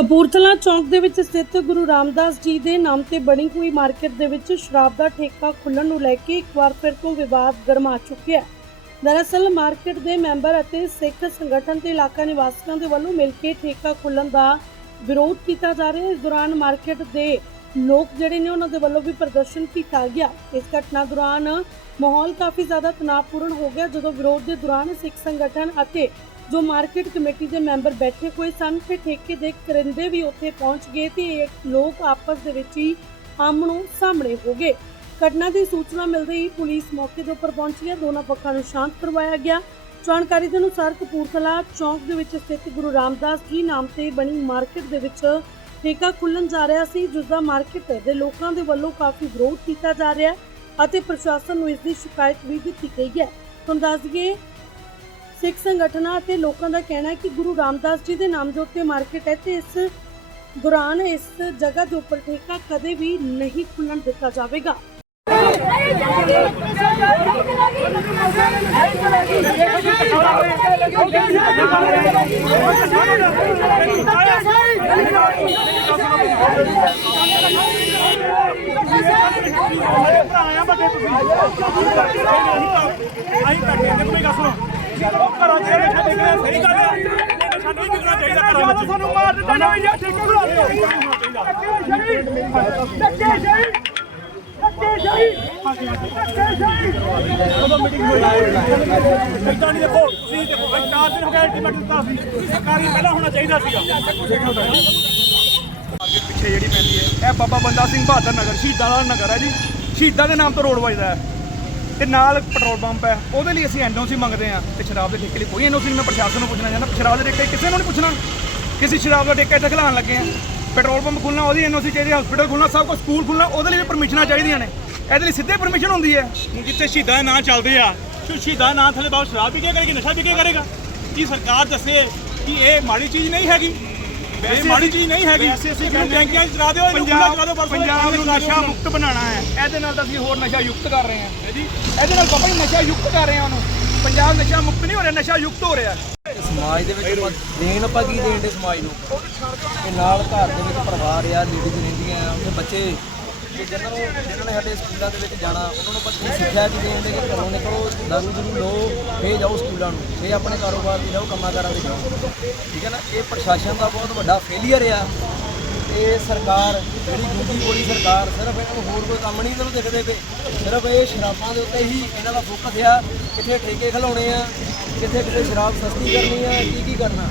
ਕਪੂਰਥਲਾ ਚੌਂਕ ਦੇ ਵਿੱਚ ਸਥਿਤ ਗੁਰੂ ਰਾਮਦਾਸ ਜੀ ਦੇ ਨਾਮ ਤੇ ਬਣੀ ਹੋਈ ਮਾਰਕੀਟ ਦੇ ਵਿੱਚ ਸ਼ਰਾਬ ਦਾ ਠੇਕਾ ਖੁੱਲਣ ਨੂੰ ਲੈ ਕੇ ਇੱਕ ਵਾਰ ਫਿਰ ਤੋਂ ਵਿਵਾਦ ਗਰਮਾ ਚੁੱਕਿਆ ਹੈ। ਦਰਅਸਲ, ਮਾਰਕੀਟ ਦੇ ਮੈਂਬਰ ਅਤੇ ਸਿੱਖ ਸੰਗਠਨ ਤੇ ਇਲਾਕਾ ਨਿਵਾਸੀਆਂ ਦੇ ਵੱਲੋਂ ਮਿਲ ਕੇ ਠੇਕਾ ਖੁੱਲਣ ਦਾ ਵਿਰੋਧ ਕੀਤਾ ਜਾ ਰਿਹਾ ਹੈ। ਇਸ ਦੌਰਾਨ ਮਾਰਕੀਟ ਦੇ ਲੋਕ ਜਿਹੜੇ ਨੇ, ਉਹਨਾਂ ਦੇ ਵੱਲੋਂ ਵੀ ਪ੍ਰਦਰਸ਼ਨ ਕੀਤਾ ਗਿਆ। ਇਸ ਘਟਨਾ ਦੌਰਾਨ ਮਾਹੌਲ ਕਾਫੀ ਜ਼ਿਆਦਾ ਤਣਾਅਪੂਰਨ ਹੋ ਗਿਆ, ਜਦੋਂ ਵਿਰੋਧ ਦੇ ਦੌਰਾਨ ਸਿੱਖ ਸੰਗਠਨ ਅਤੇ ਜੋ ਮਾਰਕੀਟ ਕਮੇਟੀ ਦੇ ਮੈਂਬਰ ਬੈਠੇ ਹੋਏ ਸਨ ਤੇ ਠੇਕੇ ਦੇ ਕਰਿੰਦੇ ਵੀ ਉੱਥੇ ਪਹੁੰਚ ਗਏ ਤੇ ਲੋਕ ਆਪਸ ਦੇ ਵਿੱਚ ਹੀ ਆਮਣੋ ਸਾਹਮਣੇ ਹੋ ਗਏ। ਘਟਨਾ ਦੀ ਸੂਚਨਾ ਮਿਲਦੇ ਹੀ ਪੁਲਿਸ ਮੌਕੇ ਦੇ ਉੱਪਰ ਪਹੁੰਚੀ ਹੈ। ਦੋਨਾਂ ਪੱਖਾਂ ਨੂੰ ਸ਼ਾਂਤ ਕਰਵਾਇਆ ਗਿਆ। ਜਾਣਕਾਰੀ ਦੇ ਅਨੁਸਾਰ ਕਪੂਰਥਲਾ ਚੌਂਕ ਦੇ ਵਿੱਚ ਸਥਿਤ ਗੁਰੂ ਰਾਮਦਾਸ ਜੀ ਨਾਮ ਤੇ ਬਣੀ ਮਾਰਕੀਟ ਦੇ ਵਿੱਚ ਠੇਕਾ ਖੁੱਲਣ ਜਾ ਰਿਹਾ ਸੀ, ਜਿਸ ਦਾ ਮਾਰਕੀਟ ਦੇ ਲੋਕਾਂ ਦੇ ਵੱਲੋਂ ਕਾਫੀ ਵਿਰੋਧ ਕੀਤਾ ਜਾ ਰਿਹਾ ਅਤੇ ਪ੍ਰਸ਼ਾਸਨ ਨੂੰ ਇਸ ਦੀ ਸ਼ਿਕਾਇਤ ਵੀ ਦਿੱਤੀ ਗਈ ਹੈ। ਤੁਹਾਨੂੰ ਦੱਸ ਦਈਏ ਸਿੱਖ ਸੰਗਠਨਾਂ ਅਤੇ ਲੋਕਾਂ ਦਾ ਕਹਿਣਾ ਹੈ ਕਿ ਗੁਰੂ ਰਾਮਦਾਸ ਜੀ ਦੇ ਨਾਮ ਦੇ ਉੱਤੇ ਮਾਰਕੀਟ ਹੈ ਤੇ ਇਸ ਦੌਰਾਨ ਇਸ ਜਗ੍ਹਾ ਦੇ ਉੱਪਰ ਠੇਕਾ ਕਦੇ ਵੀ ਨਹੀਂ ਖੁੱਲਣ ਦਿੱਤਾ ਜਾਵੇਗਾ। ਅਸੀਂ ਕਰਦੇ ਦੇਖੋ ਉਹ ਘਰਾਂ ਦੇ ਨਸ਼ਾ ਦੇਖਣਾ ਸਹੀ ਗੱਲ ਆ ਇਹ ਨਸ਼ਾ ਨਹੀਂ ਵਿਕਣਾ ਚਾਹੀਦਾ ਘਰਾਂ ਵਿੱਚ ਸਾਨੂੰ ਮਾਰ ਦਿੱਤਾ ਨਾ ਯਾਰ ਠੇਕਾ ਬਣਾ ਲਿਓ ਧੱਕੇ ਜਾਈ ਧੱਕੇ ਜਾਈ ਧੱਕੇ ਜਾਈ ਉਦੋਂ ਮੀਟਿੰਗ ਹੋਈ ਇਦਾਂ ਨਹੀਂ ਦੇਖੋ ਤੁਸੀਂ ਦੇਖੋ ਬਈ ਚਾਰ ਦਿਨ ਹੋ ਗਏ ਅਲਟੀਮੇਟ ਦਿੱਤਾ ਸੀ ਸਰਕਾਰੀ ਪਹਿਲਾਂ ਹੋਣਾ ਚਾਹੀਦਾ ਸੀਗਾ ਮਾਰਕੀਟ ਪਿੱਛੇ ਜਿਹੜੀ ਪੈਂਦੀ ਹੈ, ਇਹ ਬਾਬਾ ਬੰਦਾ ਸਿੰਘ ਬਹਾਦਰ ਨਗਰ, ਸ਼ਹੀਦਾਂ ਦਾ ਨਗਰ ਹੈ ਜੀ। ਸ਼ਹੀਦਾਂ ਦੇ ਨਾਮ ਤੋਂ ਰੋਡ ਵੱਜਦਾ ਹੈ। ਤੇ ਨਾਲ ਪੈਟਰੋਲ ਪੰਪ ਹੈ। ਉਹਦੇ ਲਈ ਅਸੀਂ ਐਨਓਸੀ ਮੰਗਦੇ ਹਾਂ। ਤੇ ਸ਼ਰਾਬ ਦੇ ਠੇਕੇ ਲਈ ਕੋਈ ਐਨਓਸੀ ਨਹੀਂ, ਮੈਂ ਪ੍ਰਸ਼ਾਸਨ ਨੂੰ ਪੁੱਛਣਾ ਚਾਹੁੰਦਾ। ਸ਼ਰਾਬ ਦੇ ਠੇਕੇ ਕਿਸੇ ਨੂੰ ਨਹੀਂ ਪੁੱਛਣਾ। ਕਿਸੇ ਸ਼ਰਾਬ ਦਾ ਠੇਕਾ ਇੱਥੇ ਖਿਲਾਉਣ ਲੱਗੇ ਆ। ਪੈਟਰੋਲ ਪੰਪ ਖੁੱਲਣਾ ਉਹਦੀ ਐਨਓਸੀ ਚਾਹੀਦੀ ਹਸਪੀਟਲ ਖੁੱਲਣਾ ਸਭ ਕੁਝ ਸਕੂਲ ਖੁੱਲਣਾ ਉਹਦੇ ਲਈ ਵੀ ਪਰਮਿਸ਼ਨਾਂ ਚਾਹੀਦੀਆਂ ਨੇ। ਇਹਦੇ ਲਈ ਸਿੱਧੇ ਪਰਮਿਸ਼ਨ ਹੁੰਦੀ ਹੈ। ਜਿੱਥੇ ਸ਼ਹੀਦਾਂ ਦੇ ਨਾਂ ਚੱਲਦੇ ਆ ਸ਼ਹੀਦਾਂ ਦੇ ਨਾਂ ਥੱਲੇ ਬਾਬਾ ਸ਼ਰਾਬ ਵੀ ਕਰੇਗੀ, ਨਸ਼ਾ ਵੀ ਕਰੇਗਾ। ਜੀ ਸਰਕਾਰ ਦੱਸੇ ਕਿ ਇਹ ਮਾੜੀ ਚੀਜ਼ ਨਹੀਂ ਹੈਗੀ? ਇਹ ਮਾੜੀ ਚੀਜ਼ ਨਹੀਂ ਹੈਗੀ। ਵੈਸੇ ਅਸੀਂ ਕਹਿੰਦੇ ਹਾਂ ਟੈਂਕੀਆਂ 'ਚ ਚਲਾ ਦਿਓ ਇਹਨੂੰ ਚਲਾ ਦਿਓ ਪੰਜਾਬ ਪਰਸੋਂ ਪੰਜਾਬ ਨੂੰ ਨਸ਼ਾ ਮੁਕਤ ਬਣਾਉਣਾ ਹੈ। ਇਹਦੇ ਨਾਲ ਤਾਂ ਅਸੀਂ ਹੋਰ ਨਸ਼ਾ ਯੁਕਤ ਕਰ ਰਹੇ ਹਾਂ। ਜੀ। ਇਹਦੇ ਨਾਲ ਬਾਬਾ ਜੀ ਨਸ਼ਾ ਯੁਕਤ ਕਰ ਰਹੇ ਹਾਂ ਉਹਨੂੰ। ਪੰਜਾਬ ਨਸ਼ਾ ਮੁਕਤ ਨਹੀਂ ਹੋ ਰਿਹਾ ਨਸ਼ਾ ਯੁਕਤ ਹੋ ਰਿਹਾ। ਸਮਾਜ ਦੇ ਵਿੱਚ ਦੇਣ ਆਪਾਂ ਕੀ ਦੇਣ ਦੇ ਸਮਾਜ ਨੂੰ? ਤੇ ਨਾਲ ਘਰ ਦੇ ਵਿੱਚ ਪਰਿਵਾਰ ਆ ਲੇਡੀਜ਼ ਰਹਿੰਦੀਆਂ ਆ ਉੱਥੇ ਬੱਚੇ ਤੇ ਜਿਹਨਾਂ ਨੂੰ ਜਿਹਨਾਂ ਨੇ ਸਾਡੇ ਸਕੂਲਾਂ ਦੇ ਵਿੱਚ ਜਾਣਾ, ਉਹਨਾਂ ਨੂੰ ਬੱਚੇ ਸਿੱਖਿਆ ਕੀ ਦੇਣ ਦੇ ਕਿ ਘਰੋਂ ਨਿਕਲੋ, ਦਾਰੂ ਜਰੂਰ ਲਓ, ਫੇਰ ਜਾਓ ਸਕੂਲਾਂ ਨੂੰ। ਫੇਰ ਆਪਣੇ ਕਾਰੋਬਾਰ ਤੇ ਜਾਓ, ਕੰਮਾਂ ਕਾਰਾਂ ਤੇ ਜਾਓ। ਠੀਕ ਹੈ ਨਾ? ਇਹ ਪ੍ਰਸ਼ਾਸਨ ਦਾ ਬਹੁਤ ਵੱਡਾ ਫੇਲੀਅਰ ਆ। ਇਹ ਸਰਕਾਰ, ਜਿਹੜੀ ਗੁੱਡੀ ਬੋਲੀ ਸਰਕਾਰ, ਸਿਰਫ ਇਹਨਾਂ ਨੂੰ ਹੋਰ ਕੋਈ ਕੰਮ ਨਹੀਂ ਇਹਨਾਂ ਨੂੰ ਦਿਖਦੇ ਪਏ। ਸਿਰਫ ਇਹ ਸ਼ਰਾਬਾਂ ਦੇ ਉੱਤੇ ਹੀ ਇਹਨਾਂ ਦਾ ਫੋਕਸ ਆ। ਕਿੱਥੇ ਠੇਕੇ ਖਿਲਾਉਣੇ ਆ, ਕਿੱਥੇ ਕਿੱਥੇ ਸ਼ਰਾਬ ਸਸਤੀ ਕਰਨੀ ਆ, ਕੀ ਕੀ ਕਰਨਾ।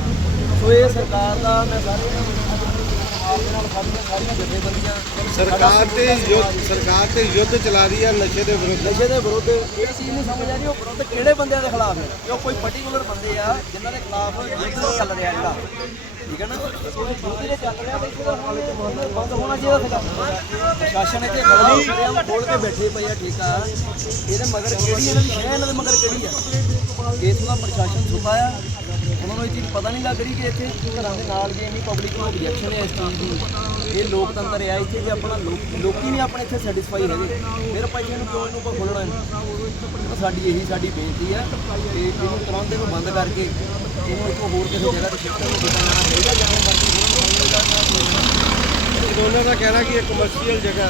ਸੋ ਇਹ ਸਰਕਾਰ ਦਾ ਮੈਂ ਸਾਰੇ ਆਪ ਦੇ ਨਾਲ ਸਾਡੀਆਂ ਸਾਰੀਆਂ ਜਥੇਬੰਦੀਆਂ ਸਰਕਾਰ ਤੇ ਯੁੱਧ, ਸਰਕਾਰ ਤੇ ਯੁੱਧ ਚਲਾ ਰਹੀ ਹੈ ਨਸ਼ੇ ਦੇ ਵਿਰੁੱਧ। ਨਸ਼ੇ ਦੇ ਵਿਰੁੱਧ ਇਹ ਚੀਜ਼ ਨਹੀਂ ਸਮਝ ਆ ਰਹੀ ਉਹ ਵਿਰੁੱਧ ਕਿਹੜੇ ਬੰਦਿਆਂ ਦੇ ਖਿਲਾਫ ਹੈ ਕਿ ਉਹ ਕੋਈ ਪਾਰਟਿਕੂਲਰ ਬੰਦੇ ਆ ਜਿਨ੍ਹਾਂ ਦੇ ਖਿਲਾਫ ਯੁੱਧ ਚੱਲ ਰਿਹਾ ਜਿਹੜਾ। ਠੀਕ ਹੈ ਨਾ? ਯੁੱਧ ਜਿਹੜੇ ਚੱਲ ਰਿਹਾ ਤੇ ਇਹਦਾ ਬੰਦ ਹੋਣਾ ਚਾਹੀਦਾ ਸੀਗਾ। ਪ੍ਰਸ਼ਾਸਨ ਇੱਥੇ ਖੜਾ ਹੋ ਖੋਲ ਕੇ ਬੈਠੇ ਪਏ ਆ, ਠੀਕਾ ਇਹਦੇ ਮਗਰ ਕਿਹੜੀ ਇਹਨਾਂ ਦੀ ਸ਼ਹਿ ਇਹਨਾਂ ਦੇ ਮਗਰ ਕਿਹੜੀ ਆ? ਇਸ ਦਾ ਪ੍ਰਸ਼ਾਸਨ ਸੁਤਾ ਆ ਉਹਨਾਂ ਨੂੰ ਇਹ ਚੀਜ਼ ਪਤਾ ਨਹੀਂ ਲੱਗ ਰਹੀ ਕਿ ਇੱਥੇ ਘਰਾਂ ਦੇ ਨਾਲ ਜੇ ਇੰਨੀ ਪਬਲਿਕ ਨੂੰ ਰਿਐਕਸ਼ਨ ਹੈ ਇਸ ਚੀਜ਼ ਦੀ। ਇਹ ਲੋਕਤੰਤਰ ਹੈ ਇੱਥੇ ਜੇ ਆਪਣਾ ਲੋਕ- ਲੋਕੀ ਨਹੀਂ ਆਪਣੇ ਇੱਥੇ ਸੈਟੀਸਫਾਈ ਹੈਗੇ। ਫਿਰ ਆਪਾਂ ਇੱਥੇ ਕਿਉਂ ਇਹਨੂੰ ਆਪਾਂ ਖੋਲਣਾ ਹੈ ਸਾਡੀ ਇਹੀ ਸਾਡੀ ਬੇਨਤੀ ਹੈ ਕਿ ਇਹਨੂੰ ਤੁਰੰਤ ਇਹਨੂੰ ਬੰਦ ਕਰਕੇ ਇਹਨੂੰ ਇੱਥੋਂ ਹੋਰ ਕਿਸੇ ਜਗ੍ਹਾ ਤੇ ਸ਼ਿਫਟ ਨੂੰ ਚਾਹੀਦਾ, ਜਾਂ ਮਰਜ਼ੀ ਉਹਨਾਂ ਦੋਨਾਂ ਦਾ ਕਹਿਣਾ ਕਿ ਇਹ ਕਮਰਸ਼ੀਅਲ ਜਗ੍ਹਾ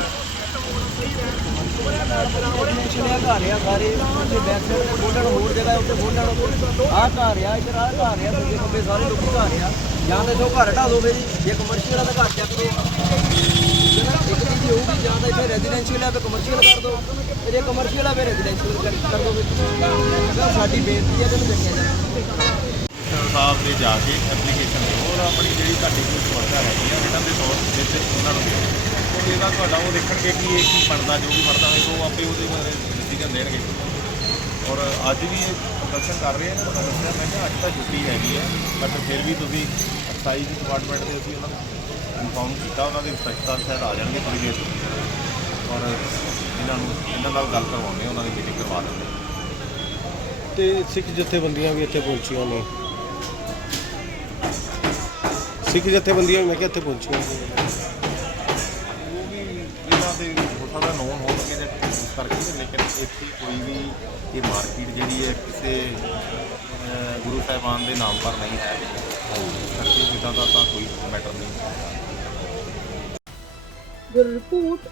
ਹੈ। ਰੈਜ਼ੀਡੈਂਸ਼ੀਅਲ ਆ ਘਰ ਆ ਸਾਰੇ ਉੱਥੇ ਬੈਕ ਸਾਈਡ ਤੇ ਬੋਲਣ ਹੋਰ ਜਗ੍ਹਾ ਉੱਤੇ ਬੋਲਣ ਆਹ ਘਰ ਆ ਇੱਧਰ ਆਹ ਘਰ ਆ ਦੂਜੇ ਖੱਬੇ ਸਾਰੇ ਲੋਕੀ ਘਰ ਆ ਜਾਂ ਤਾਂ ਜੋ ਘਰ ਢਾ ਦੋ ਫੇਰੀ ਜੇ ਕਮਰਸ਼ੀਅਲ ਆ ਤਾਂ ਘਰ ਚੱਕ ਦੋ ਇੱਕ ਚੀਜ਼ ਹੋਊਗੀ ਜਾਂ ਤਾਂ ਇੱਥੇ ਰੈਜ਼ੀਡੈਂਸ਼ੀਅਲ ਆ ਤੇ ਕਮਰਸ਼ੀਅਲ ਕਰ ਦੋ ਤੇ ਜੇ ਕਮਰਸ਼ੀਅਲ ਆ ਫਿਰ ਰੈਜ਼ੀਡੈਂਸ਼ੀਅਲ ਕਰ ਕਰ ਦੋ ਵਿੱਚ ਸਾਡੀ ਬੇਨਤੀ ਹੈ ਕਿ ਇਹਨੂੰ ਦੇਖਿਆ ਜਾਵੇ ਸਾਹਿਬ ਦੇ ਜਾ ਕੇ ਐਪਲੀਕੇਸ਼ਨ ਦਿਓ ਔਰ ਆਪਣੀ ਜਿਹੜੀ ਤੁਹਾਡੀ ਕੋਈ ਸਮੱਸਿਆ ਹੈਗੀ ਆ ਰਿਟਨ ਦੇ ਤੌਰ ਵਿੱਚ ਉਹਨਾਂ ਨੂੰ ਦਿਓ ਤੇ ਇਹਦਾ ਤੁਹਾਡਾ ਉਹ ਦੇਖਣਗੇ ਕਿ ਇਹ ਕੀ ਬਣਦਾ ਜੋ ਵੀ ਬਣਦਾ ਹੋਏਗਾ ਉਹ ਆਪੇ ਉਹਦੇ ਬਾਰੇ ਡਿਸੀਜਨ ਦੇਣਗੇ। ਔਰ ਅੱਜ ਵੀ ਇਹ ਪ੍ਰਦਰਸ਼ਨ ਕਰ ਰਹੇ ਨੇ ਤੁਹਾਨੂੰ ਦੱਸਿਆ ਮੈਂ ਕਿਹਾ ਅੱਜ ਤਾਂ ਛੁੱਟੀ ਹੈਗੀ ਹੈ ਬਟ ਫਿਰ ਵੀ ਤੁਸੀਂ ਐਕਸਾਈਜ਼ ਡਿਪਾਰਟਮੈਂਟ ਦੇ ਅਸੀਂ ਉਹਨਾਂ ਨੂੰ ਇਨਫੋਰਮ ਕੀਤਾ ਉਹਨਾਂ ਦੇ ਇੰਸਪੈਕਟਰ ਸ਼ਾਇਦ ਆ ਜਾਣਗੇ ਥੋੜੀ ਦੇਰ। ਔਰ ਇਹਨਾਂ ਨੂੰ ਇਹਨਾਂ ਨਾਲ ਗੱਲ ਕਰਵਾਉਂਦੇ ਹਾਂ, ਉਹਨਾਂ ਦੀ ਮੀਟਿੰਗ ਕਰਵਾ ਦਿੰਦੇ ਹਾਂ। ਤੇ ਸਿੱਖ ਜਥੇਬੰਦੀਆਂ ਵੀ ਇੱਥੇ ਪਹੁੰਚੀਆਂ ਨੇ। ਸਿੱਖ ਜਥੇਬੰਦੀਆਂ ਵੀ ਮੈਂ ਕਿਹਾ ਇੱਥੇ ਪਹੁੰਚੀਆਂ ਨੇ। ਥੋੜਾ ਨੋਨ ਹੋਣਗੇ ਦੇ ਇਸ ਕਰਕੇ ਲੇਕਿਨ ਇੱਥੇ ਕੋਈ ਵੀ ਇਹ ਮਾਰਕੀਟ ਜਿਹੜੀ ਹੈ ਕਿਸੇ ਗੁਰੂ ਸਾਹਿਬਾਨ ਦੇ ਨਾਮ ਪਰ ਨਹੀਂ ਹੈ ਕਰਕੇ ਜਿੱਦਾਂ ਦਾ ਤਾਂ ਕੋਈ ਮੈਟਰ ਨਹੀਂ ਹੈ The report.